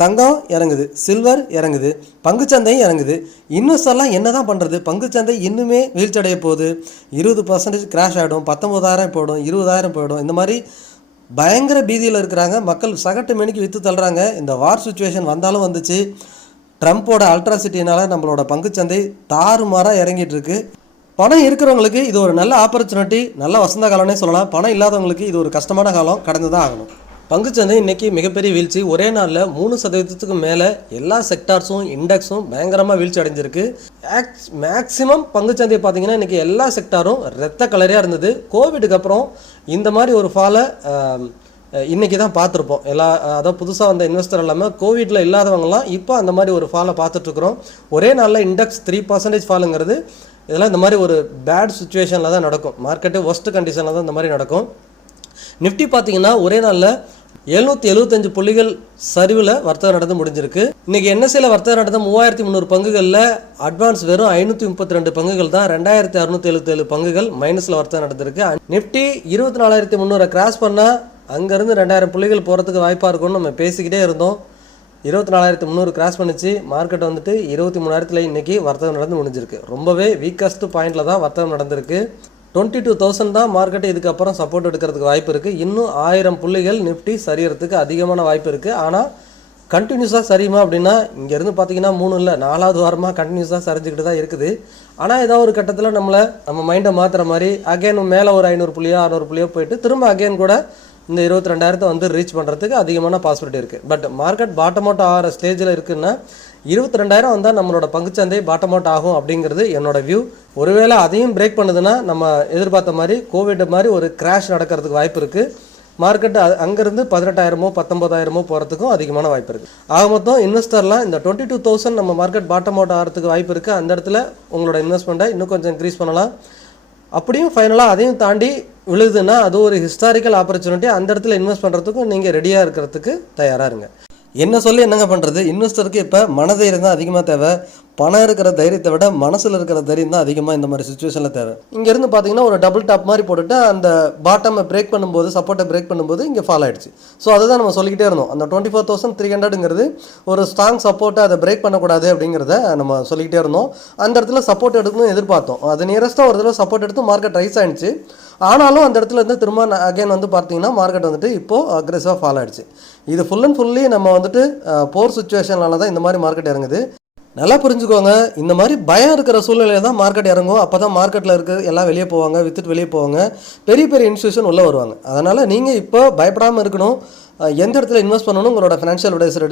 தங்கம் இறங்குது, சில்வர் இறங்குது, பங்குச்சந்தையும் இறங்குது. இன்வெஸ்டர்லாம் என்ன தான் பண்ணுறது? பங்குச்சந்தை இன்னுமே வீழ்ச்சியடைய போகுது. 20% கிராஷ் ஆகிடும், 19,000 போயிடும், 20,000 போயிடும். இந்த மாதிரி பயங்கர பீதியில் இருக்கிறாங்க மக்கள். சகட்டு மேனிக்கு விற்று தள்ளுறாங்க. இந்த வார் சுச்சுவேஷன் வந்தாலும் வந்துச்சு. ட்ரம்ப்போட அல்ட்ராசிட்டினால் நம்மளோட பங்குச்சந்தை தாறுமாறாக இறங்கிட்டு இருக்கு. பணம் இருக்கிறவங்களுக்கு இது ஒரு நல்ல ஆப்பர்ச்சுனிட்டி, நல்ல வசந்த காலம்னே சொல்லலாம். பணம் இல்லாதவங்களுக்கு இது ஒரு கஷ்டமான காலம், கடந்து தான் ஆகணும். பங்குச்சந்தை இன்றைக்கி மிகப்பெரிய வீழ்ச்சி. ஒரே நாளில் 3% மேலே எல்லா செக்டார்ஸும் இண்டெக்ஸும் பயங்கரமாக வீழ்ச்சி அடைஞ்சிருக்கு. மேக்ஸிமம் பங்குச்சந்தையை பார்த்திங்கன்னா இன்றைக்கி எல்லா செக்டாரும் ரத்த கலரியாக இருந்தது. கோவிடுக்கு அப்புறம் இந்த மாதிரி ஒரு ஃபாலை இன்றைக்கி தான் பார்த்துருப்போம். அதாவது புதுசாக வந்த இன்வெஸ்டர் இல்லாமல் கோவிடில் இல்லாதவங்கலாம் இப்போ அந்த மாதிரி ஒரு ஃபாலை பார்த்துட்ருக்குறோம். ஒரே நாளில் இண்டெக்ஸ் 3% ஃபாலுங்கிறது இதெல்லாம் இந்த மாதிரி ஒரு பேட் சுச்சுவேஷனில் தான் நடக்கும். மார்க்கெட்டு ஒஸ்ட் கண்டிஷனில் தான் இந்த மாதிரி நடக்கும். நிஃப்டி பார்த்திங்கன்னா ஒரே நாளில் 775 புள்ளிகள் சரிவில் வர்த்தகம் நடந்து முடிஞ்சிருக்கு. இன்றைக்கி என்எஸ்சியில் வர்த்தகம் நடந்த 3300 பங்குகளில் அட்வான்ஸ் வெறும் 532 பங்குகள் தான். 2677 பங்குகள் மைனஸில் வர்த்தகம் நடந்திருக்கு. நிஃப்டி 24,300 கிராஸ் பண்ணால் அங்கேருந்து 2000 புள்ளிகள் போகிறதுக்கு வாய்ப்பாக இருக்கும்னு நம்ம பேசிக்கிட்டே இருந்தோம். 24,300 கிராஸ் பண்ணிச்சு. மார்க்கெட் வந்துட்டு 23,000 இன்றைக்கி வர்த்தகம் நடந்து முடிஞ்சிருக்கு. ரொம்பவே வீக்கஸ்ட் பாயிண்டில் தான் வர்த்தகம் நடந்திருக்கு. 22,000 தான் மார்க்கெட்டு இதுக்கப்புறம் சப்போர்ட் எடுக்கிறதுக்கு வாய்ப்பு இருக்குது. இன்னும் 1000 புள்ளிகள் நிஃப்டி சரியறதுக்கு அதிகமான வாய்ப்பு இருக்குது. ஆனால் கண்டினியூஸாக சரியுமா அப்படின்னா இங்கேருந்து பார்த்தீங்கன்னா 3 இல்லை 4வது வாரமாக கண்டினியூஸாக சரிஞ்சுக்கிட்டு தான் இருக்குது. ஆனால் ஏதோ ஒரு கட்டத்தில் நம்ம மைண்டை மாற்றுற மாதிரி அகெயின் மேலே ஒரு 500 புள்ளியோ 600 புள்ளியோ போயிட்டு திரும்ப அகெயின் கூட இந்த 22,000 வந்து ரீச் பண்ணுறதுக்கு அதிகமான பாசிபிலிட்டி இருக்குது. பட் மார்க்கெட் பாட்டம் அவுட் ஆகிற ஸ்டேஜில் இருக்குன்னா 22,000 வந்தால் நம்மளோட பங்குச்சந்தை பாட்டம் அவுட் ஆகும் அப்படிங்கிறது என்னோட வியூ. ஒருவேளை அதையும் பிரேக் பண்ணுதுன்னா நம்ம எதிர்பார்த்த மாதிரி கோவிட் மாதிரி ஒரு கிராஷ் நடக்கிறதுக்கு வாய்ப்பு இருக்குது. மார்க்கெட் அங்கேருந்து 18,000 19,000 போகிறதுக்கும் அதிகமான வாய்ப்பு இருக்குது. ஆக மொத்தம் இன்வெஸ்டர்லாம் இந்த 22,000 நம்ம மார்க்கெட் பாட்டம் அவுட் ஆகிறதுக்கு வாய்ப்பு இருக்குது. அந்த இடத்துல உங்களோட இன்வெஸ்ட்மெண்ட்டை இன்னும் கொஞ்சம் இன்க்ரீஸ் பண்ணலாம். அப்படியும் ஃபைனலாக அதையும் தாண்டி விழுதுன்னா அது ஒரு ஹிஸ்டாரிக்கல் ஆப்பர்ச்சுனிட்டி. அந்த இடத்துல இன்வெஸ்ட் பண்ணுறதுக்கும் நீங்கள் ரெடியாக இருக்கிறதுக்கு தயாராக இருங்க. என்ன சொல்லி என்னங்க பண்ணுறது? இன்வெஸ்டருக்கு இப்போ மனதைரியம் தான் அதிகமாக தேவை. பணம் இருக்கிற தைரியத்தை விட மனசில் இருக்கிற தைரியம் தான் அதிகமாக இந்த மாதிரி சுச்சுவேஷனில் தேவை. இங்கேருந்து பார்த்தீங்கன்னா ஒரு டபுள் டாப் மாதிரி போட்டுட்டு அந்த பாட்டமை பிரேக் பண்ணும்போது, சப்போர்ட்டை பிரேக் பண்ணும்போது இங்கே ஃபால் ஆகிடுச்சு. ஸோ அதை தான் நம்ம சொல்லிக்கிட்டே இருந்தோம். அந்த 24,300ங்கிறது ஒரு ஸ்ட்ராங் சப்போர்ட்டை அதை பிரேக் பண்ணக்கூடாது அப்படிங்கிறத நம்ம சொல்லிக்கிட்டே இருந்தோம். அந்த இடத்துல சப்போர்ட் எடுக்கணும்னு எதிர்பார்த்தோம். அது நியரஸ்ட்டாக ஒரு தடவை சப்போர்ட் எடுத்து மார்க்கெட் ரைஸ் ஆகிடுச்சு. ஆனாலும் அந்த இடத்துல இருந்து திரும்ப அகைன் வந்து பார்த்தீங்கன்னா மார்க்கெட் வந்துட்டு இப்போது அக்ரெசிவாக ஃபால் ஆகிடுச்சு. இது ஃபுல் அண்ட் ஃபுல்லி நம்ம வந்துட்டு போர் சுச்சுவேஷனால தான் இந்த மாதிரி மார்க்கெட் இறங்குது. நல்லா புரிஞ்சுக்கோங்க. இந்த மாதிரி பயம் இருக்கிற சூழ்நிலையில் தான் மார்க்கெட் இறங்கும். அப்போ தான் மார்க்கெட்டில் இருக்கிற எல்லாம் வெளியே போவாங்க, வித்துட்டு வெளியே போவாங்க, பெரிய பெரிய இன்ஸ்டியூஷன் உள்ளே வருவாங்க. அதனால் நீங்கள் இப்போ பயப்படாமல் இருக்கணும். எந்த இடத்துல இன்வெஸ்ட் பண்ணணும் உங்களோட ஃபினான்ஷியல் அட்வைசர்